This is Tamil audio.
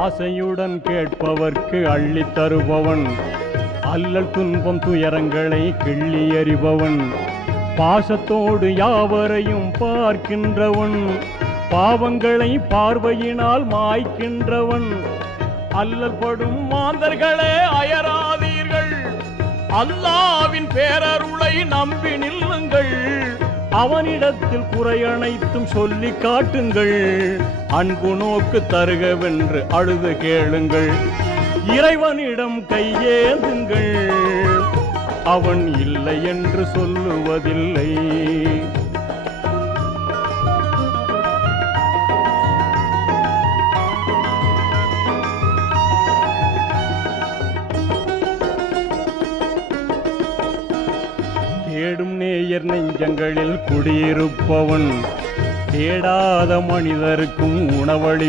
ஆசையுடன் கேட்பவர்க்கு அள்ளித் தருபவன், அல்லல் துன்பம் துயரங்களை கிள்ளி எறிபவன், பாசத்தோடு யாவரையும் பார்க்கின்றவன், பாவங்களை பார்வையினால் மாய்க்கின்றவன். அல்லல் படும் மாந்தர்களே அயராதீர்கள், அல்லாவின் பேரருளை நம்பி நில்லுங்கள். அவனிடத்தில் குறையனைத்தும் சொல்லி காட்டுங்கள், அன்பு நோக்கு தருகவென்று அழுது கேளுங்கள். இறைவனிடம் கையேந்துங்கள், அவன் இல்லை என்று சொல்லுவதில்லை. தேடும் நேயர் நெஞ்சங்களில் குடியிருப்பவன், தேடாத மனிதருக்கும் உணவளி